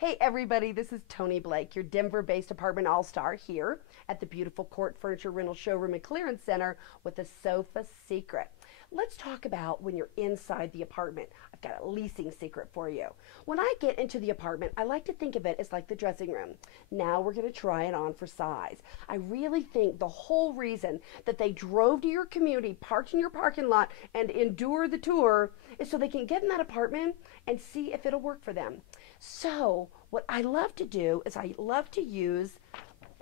Hey everybody, this is Toni Blake, your Denver-based apartment all-star here at the beautiful Court Furniture Rental Showroom and Clearance Center with a sofa secret. Let's talk about when you're inside the apartment. I've got a leasing secret for you. When I get into the apartment, I like to think of it as like the dressing room. Now we're going to try it on for size. I really think the whole reason that they drove to your community, parked in your parking lot, and endured the tour is so they can get in that apartment and see if it'll work for them. So what I love to do is I love to use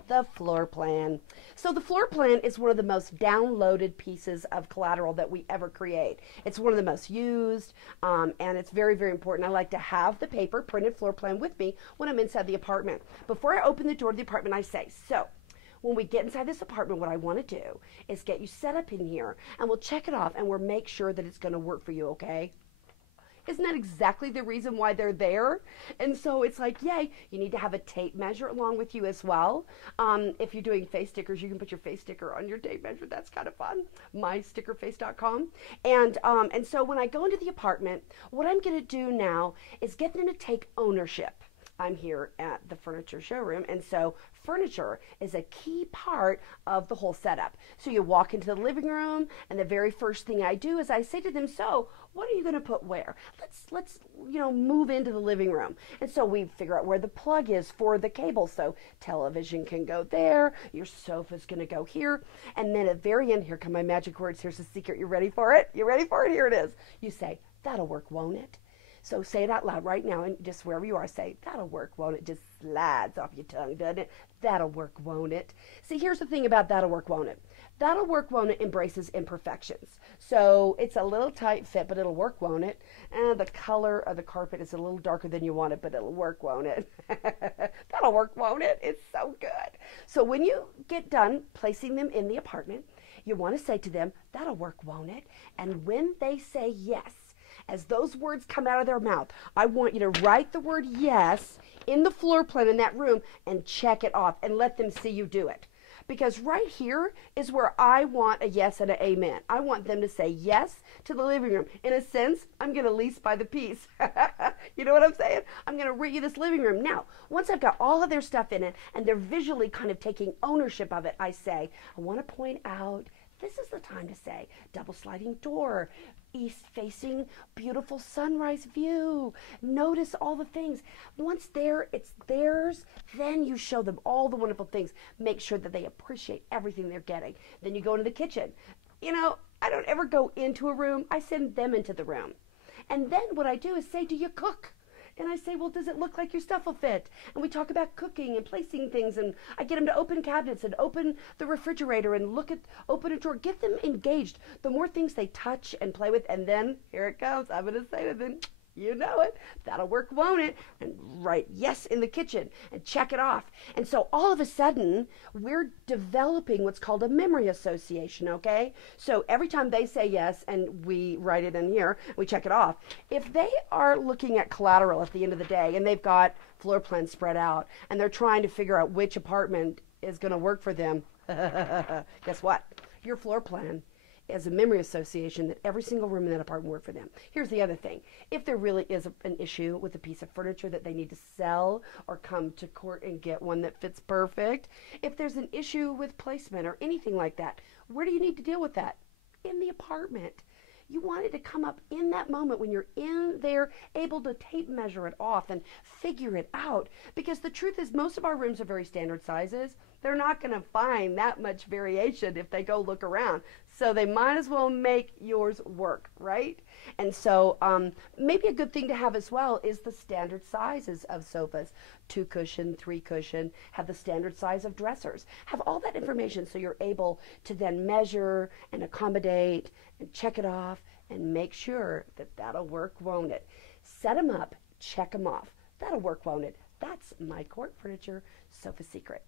the floor plan. So the floor plan is one of the most downloaded pieces of collateral that we ever create. It's one of the most used, and it's very, very important. I like to have the paper printed floor plan with me when I'm inside the apartment. Before I open the door to the apartment, I say, so when we get inside this apartment, what I want to do is get you set up in here, and we'll check it off, and we'll make sure that it's going to work for you, okay? Isn't that exactly the reason why they're there? And so it's like, yay, you need to have a tape measure along with you as well. If you're doing face stickers, you can put your face sticker on your tape measure. That's kind of fun. mystickerface.com. And so when I go into the apartment, what I'm going to do now is get them to take ownership. I'm here at the furniture showroom, and so furniture is a key part of the whole setup. So you walk into the living room, and the very first thing I do is I say to them, so what are you going to put where? Let's move into the living room. And so we figure out where the plug is for the cable, so television can go there, your sofa's going to go here, and then at the very end, here come my magic words. Here's the secret. You ready for it? You ready for it? Here it is. You say, that'll work, won't it? So say it out loud right now, and just wherever you are, say, that'll work, won't it? Just slides off your tongue, doesn't it? That'll work, won't it? See, here's the thing about that'll work, won't it? That'll work, won't it embraces imperfections. So it's a little tight fit, but it'll work, won't it? And the color of the carpet is a little darker than you want it, but it'll work, won't it? That'll work, won't it? It's so good. So when you get done placing them in the apartment, you want to say to them, that'll work, won't it? And when they say yes, as those words come out of their mouth, I want you to write the word yes in the floor plan in that room and check it off and let them see you do it. Because right here is where I want a yes and an amen. I want them to say yes to the living room. In a sense, I'm going to lease by the piece. You know what I'm saying? I'm going to rent you this living room. Now, once I've got all of their stuff in it and they're visually kind of taking ownership of it, I say, I want to point out, this is the time to say, double sliding door, east facing, beautiful sunrise view. Notice all the things. Once it's theirs, then you show them all the wonderful things. Make sure that they appreciate everything they're getting. Then you go into the kitchen. I don't ever go into a room. I send them into the room. And then what I do is say, do you cook? And I say, well, does it look like your stuff will fit? And we talk about cooking and placing things, and I get them to open cabinets and open the refrigerator and open a drawer. Get them engaged. The more things they touch and play with, and then, here it comes, I'm going to say to them, you know it, that'll work, won't it? And write yes in the kitchen and check it off. And so all of a sudden, we're developing what's called a memory association, okay? So every time they say yes, and we write it in here, we check it off. If they are looking at collateral at the end of the day, and they've got floor plans spread out, and they're trying to figure out which apartment is going to work for them, guess what? Your floor plan as a memory association that every single room in that apartment worked for them. Here's the other thing. If there really is an issue with a piece of furniture that they need to sell or come to court and get one that fits perfect, if there's an issue with placement or anything like that, where do you need to deal with that? In the apartment. You want it to come up in that moment when you're in there able to tape measure it off and figure it out. Because the truth is, most of our rooms are very standard sizes. They're not going to find that much variation if they go look around. So they might as well make yours work, right? And so maybe a good thing to have as well is the standard sizes of sofas. 2 cushion, 3 cushion, have the standard size of dressers. Have all that information so you're able to then measure and accommodate and check it off and make sure that that'll work, won't it? Set them up, check them off. That'll work, won't it? That's my Court Furniture Sofa Secret.